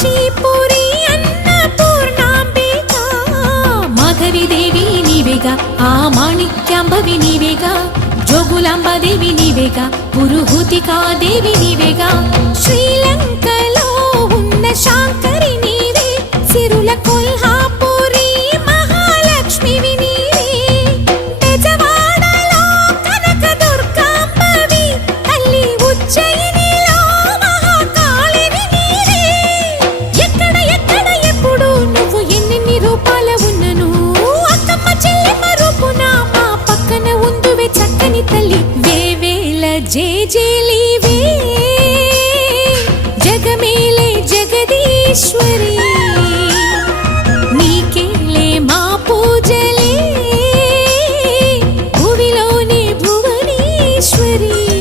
కాశీపురి అన్నపూర్ణాంబిక మాధవి దేవి నీవేగా ఆ మాణిక్యాంబవి నీవేగా జోగులాంబాదేవి నీవేగా పురుహూతికా దేవి నీవేగా శ్రీలంకలో ఉన్న శాంకరి నీవే సిరుల కొల్హాపురి మహాలక్ష్మివి నీవే బెజవాడలో కనక దుర్గాంబవి తల్లి ఉజ్జయినిలో మహాకాళివి నీవే ఎక్కడ ఎక్కడ ఎప్పుడు నువ్వు ఎన్నెన్ని రూపాల ఉన్నను అక్కమ్మ చెల్లెమ్మ రూపున మా పక్కన ఉందువే చక్కని తల్లి వేవేల జేజేలివే జగమేలే జగదీశ్వరి